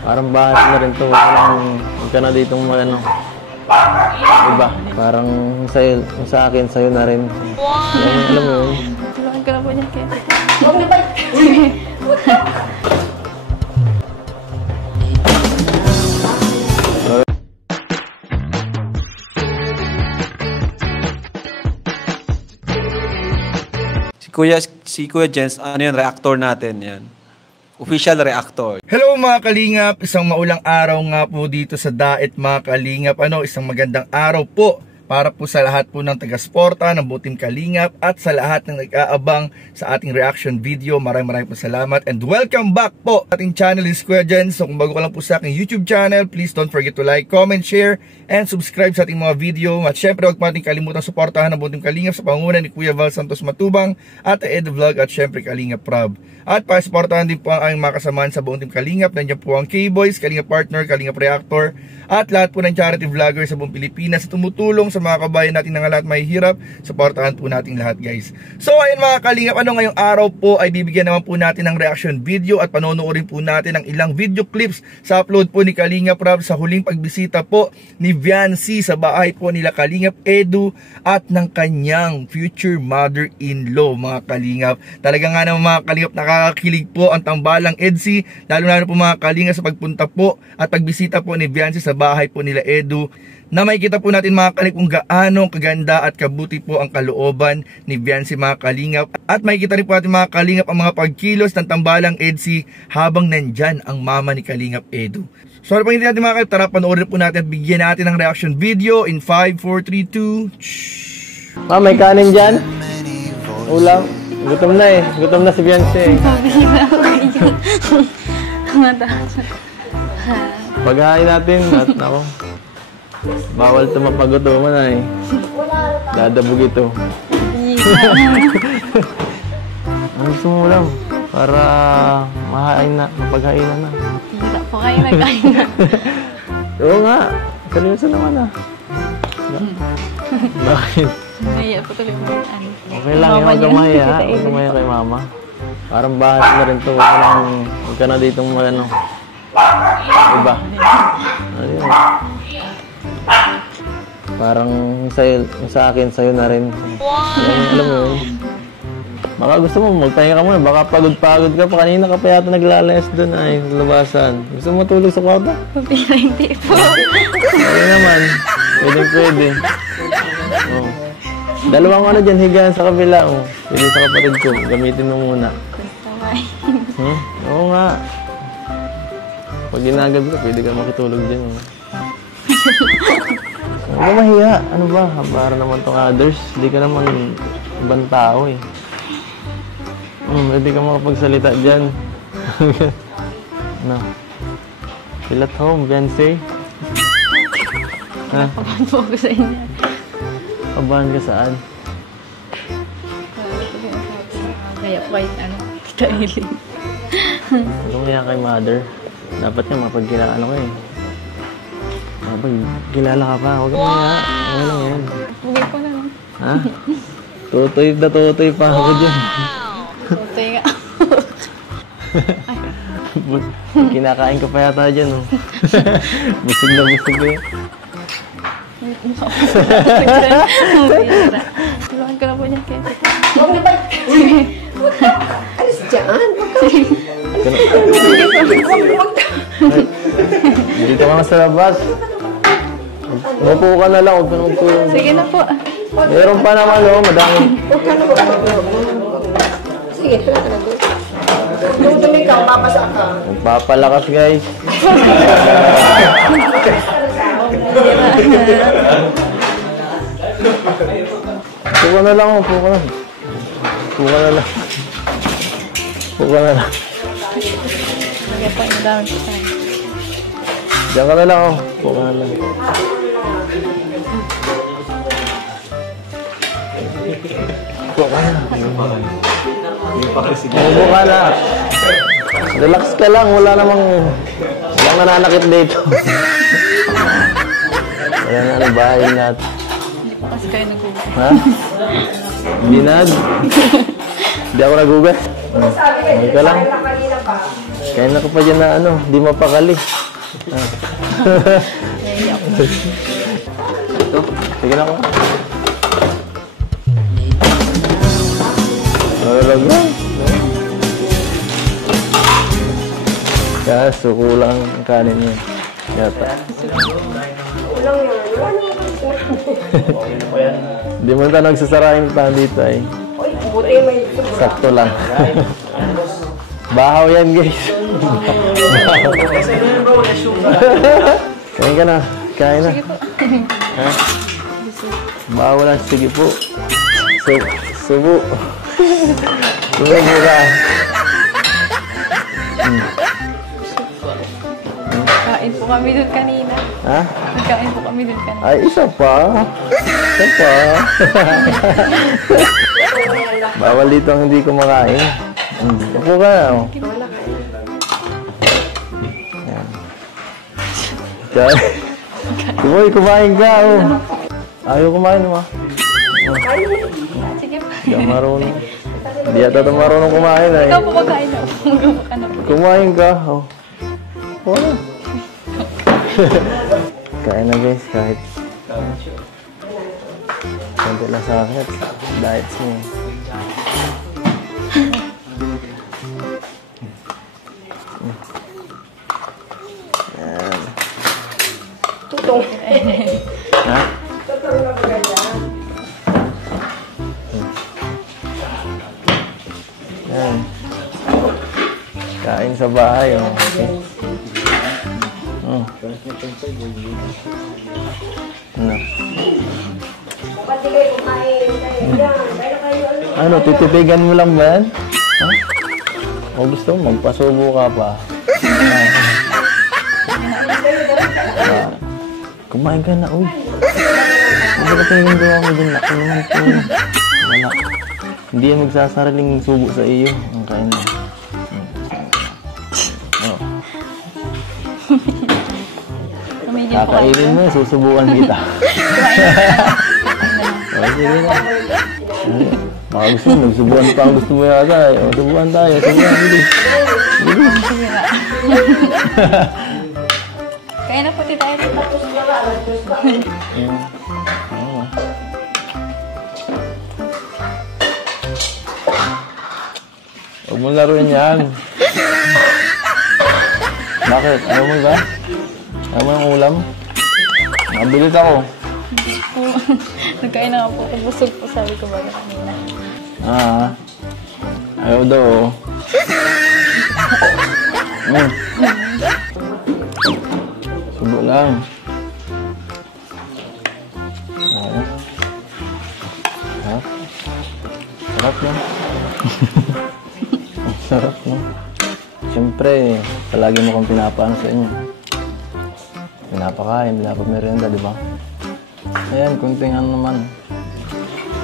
Parang bahay na rin to. Huwag ka na ditong ano. Diba? Parang sa'yo, sa akin, sa'yo na rin. Wow! Alam mo yun? Tulungan ka na po niya kaya. Huwag na ba? Si Kuya Jens, ano yan, reactor natin yan. Official reactor. Hello mga kalingap, isang maulang araw nga po dito sa Daet mga kalingap. Isang magandang araw po para po sa lahat po ng taga-suporta ng Butim Kalingap at sa lahat ng nag-aabang sa ating reaction video. Maraming po salamat and welcome back po. Ating channel is Kuya Jens. So kung bago ka lang po sa aking YouTube channel, please don't forget to like, comment, share, and subscribe sa ating mga video. At syempre huwag po natin kalimutan suportahan ng Butim Kalingap sa pangunguna ni Kuya Val Santos Matubang at Ed Vlog at syempre Kalingap Prab. At para suportahan din po ang aming mga kasamahan sa buong Team Kalingap. Nandiyan po ang K-Boys, Kalingap Partner, Kalingap Reactor at lahat po ng charity vloggers sa buong Pilipinas na tumutulong sa mga kabayan natin na lahat mahihirap. Suportahan po natin lahat guys. So ayun mga Kalingap, ngayong araw po ay bibigyan naman po natin ng reaction video at panonoodin po natin ang ilang video clips sa upload po ni Kalingap Prab sa huling pagbisita po ni Viancy sa bahay po nila Kalingap Edu at ng kanyang future mother-in-law mga Kalingap. Talaga nga naman mga Kalingap, nakakakilig po ang tambalang Edsi, lalo po mga Kalingap sa pagpunta po at pagbisita po ni Viancy sa bahay po nila Edu, na makikita po natin mga Kalingap kung gaano kaganda at kabuti po ang kalooban ni Viancy mga Kalingap. At makikita rin po natin mga Kalingap ang mga pagkilos ng tambalang Edsi habang nandyan ang mama ni Kalingap Edu. So ano pa hindi natin mga Kalingap, tara panoorin po natin at bigyan natin ng reaction video in 5, 4, 3, 2. Ma, may kanin dyan? Ulam? Gutom na eh. Gutom na si Viancy eh. Paghain natin at ako. Bawal ito mapagutuman ay. Dadabog ito. Ano gusto mo ulam? Para mapaghainan na. Hindi po kayo nagkain na. Oo nga. Seryoso naman ah. Bakit? Naiya po tuloy mo ano. Okay lang, huwag kumaya. Huwag kumaya kay mama. Parang bahay na rin ito. Huwag ka na ditong ano. Diba? Ano yun? Parang sa'yo, sa akin, sa'yo na rin. Wow! Alam mo yun? Baka gusto mo, magpahinga ka muna. Baka pagod-pagod ka pa. Kanina ka pa yata naglalayas doon ay labasan. Gusto mo matulog sa kwarto? Hindi po. Ayun naman. Pwede. Oh. Dalawang ano dyan, higaan sa kabila. Oh. Pwede sa kapatid ko. Gamitin mo muna. Oo nga. Pag ginagab ka, pwede ka makitulog dyan. Oh. Huwag ka mahiya. Ano ba? Para naman tong others. Hindi ka naman ibang tao eh. Pwede ka makapagsalita dyan. Ano? Feel at home, Viancy. Ha? Kabahan po ako sa inyo. Kabahan ka saan? Kaya po kayo, Tita Eileen. Huwag kaya kay mother. Dapat nga mapagkilaan ako eh. Mapagkilala ka pa. Huwag ka maya. Ano lang yan? Bugay po na lang. Ha? Tutoy pa ako dyan. Tutoy nga. Kinakain ka pa yata dyan oh. Busog na eh. Tulungan ka na po niya kaya. Huwag na ba? Alis dyan. Dito ka nga sa labas. Mupo ka na lang. Huwag ka nang tulong. Sige na po. Meron pa naman oh. Madami. Huwag ka na ba? Sige, hala ka na doon. Dumi ka, papasa ka. Magpapalakas guys. Puka na lang oh. Puka na lang. Lagay po yung dami po tayo. Diyan ka na lang oh. Puka na lang. Puka na lang. Puka na. Relax ka lang. Wala namang nananakit dito. Wala na ang bahay natin. Hindi po kasi kayo nag-ugat. Ha? Binag? Hindi ako nagugat. Okay ka lang? Kain na ka pa dyan na ano, di mapakali. Ito, sige na ko. Nalalaga. Kaso kulang ang kanin niya. Yata. Di mo na nagsasarain pa dito ay. Sakto lang. Bahaw yan guys. Kain ka na. Kain na. Ha? Bahaw lang. Sige po. Subo. Subo ka. Kain po kami doon kanina. Ha? Nagkain po kami doon kanina. Ay, isa pa. Isa pa. Bawal dito ang hindi kumakain. Upo ka. Oh. Yan. Kumoy, kumain ka. Oh. Ayaw kumain mo. Sige po. Hindi ka marunong. Hindi yata ito marunong kumain. Ay. Ikaw po magkain na. Kumain ka. Oh. Wala. Kain na guys, kahit konti lang sakit. Diet niya. Yan. Tutong. Ha? Tutong na ba ganyan? Yan. Kain sa bahay. Oh. Okay. Ano? Pati kayo kumain. Kaya kayo Ano, titipigan mo lang ba yan? Ha? O gusto mo, magpasubo ka pa. Kumain ka na, uy. Hindi ka tayo gawa mo din. Ako naman po. Wala. Hindi yan magsasaraling subo sa iyo. Ang kain mo. Oh. Kakainin mo, susubukan kita. O, sige na. Baka gusto mo, nagsubukan pa ang gusto mo yata. O, subukan tayo. Subukan, bilis. Bilis. Kaya na po tayo dito. Huwag mo laruin yan. Bakit? Ayaw mo ba? Ayaw mo ng ulam? Mabilis ako. Nagkain na nga po. Busog po sabi ko baga kanina. Ayaw daw. Subo lang. Sarap. Sarap no? Sarap no? Siyempre, palagi mo kong pinapaan sa inyo. Pinapakain, pinapamerienda, di ba? Ayan, kunting ano naman.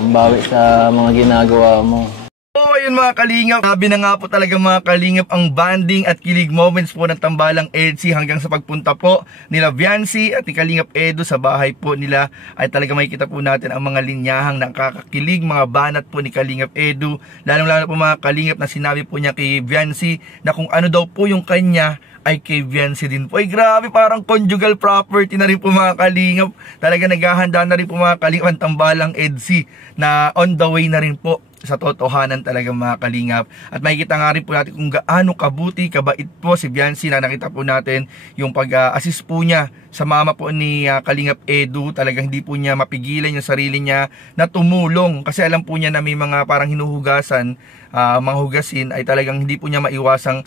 Pambawi sa mga ginagawa mo. So ayun mga kalingap, sabi na nga po talaga mga kalingap ang banding at kilig moments po ng Tambalang EDSI hanggang sa pagpunta po nila Viancy at ni Kalingap Edu sa bahay po nila ay talaga makikita po natin ang mga linyahang nakakakilig, mga banat po ni Kalingap Edu, lalong-lalo po mga kalingap na sinabi po niya kay Viancy na kung ano daw po yung kanya ay kay Viancy din po. Ay grabe, parang conjugal property na rin po mga kalingap. Talaga naghahanda na rin po mga kalingap ang Tambalang EDSI na on the way na rin po sa totohanan talaga mga kalingap. At makikita nga rin po natin kung gaano kabuti, kabait po si Viancy na nakita po natin yung pag-assist po niya sa mama po ni Kalingap Edu. Talagang hindi po niya mapigilan yung sarili niya na tumulong kasi alam po niya na may mga parang hinuhugasan, mga hugasin ay talagang hindi po niya maiwasang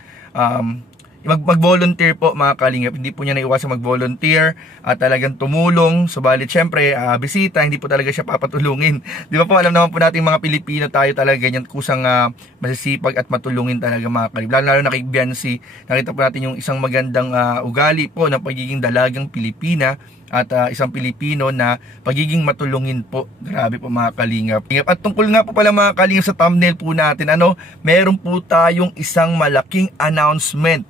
mag-volunteer po mga kalingap. Hindi po niya naiwasan mag-volunteer at talagang tumulong. Subalit syempre bisita, hindi po talaga siya papatulungin. Di ba po, alam naman po natin mga Pilipino tayo talaga ganyan kusang masisipag at matulungin talaga mga kalingap. Lalo na kay Viancy, nakita po natin yung isang magandang ugali po ng pagiging dalagang Pilipina at isang Pilipino na pagiging matulungin po. Grabe po mga kalingap. At tungkol nga po pala mga kalingap sa thumbnail po natin, meron po tayong isang malaking announcement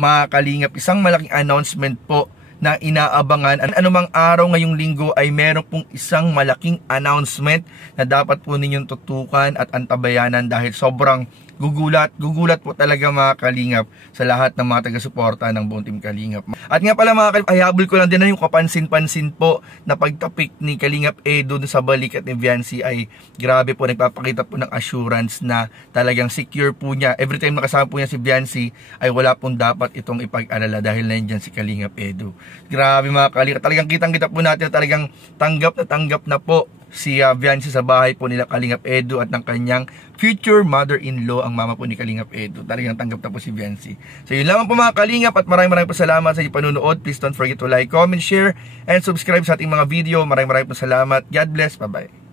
mga kalingap, isang malaking announcement po na inaabangan. Anumang araw ngayong linggo ay meron pong isang malaking announcement na dapat po ninyong tutukan at antabayanan dahil sobrang gugulat po talaga mga kalingap sa lahat ng mga taga-suporta ng buong Team Kalingap. At nga pala mga kalingap, ayabol ko lang din na yung kapansin-pansin po na pagtapik ni Kalingap Edo sa balikat ni Viancy ay grabe po, nagpapakita po ng assurance na talagang secure po niya. Every time nakasama po niya si Viancy ay wala pong dapat itong ipag-alala dahil nandiyan si Kalingap Edo. Grabe mga kalingap, talagang kitang-kita po natin na talagang tanggap na po si Viancy sa bahay po nila Kalingap Edo at ng kanyang future mother-in-law, ang mama po ni Kalingap Edo. Talagang tanggap na po si Viancy. So yun lamang po mga kalingap at maraming po salamat sa inyong panunood. Please don't forget to like, comment, share, and subscribe sa ating mga video. Maraming po salamat. God bless. Bye-bye.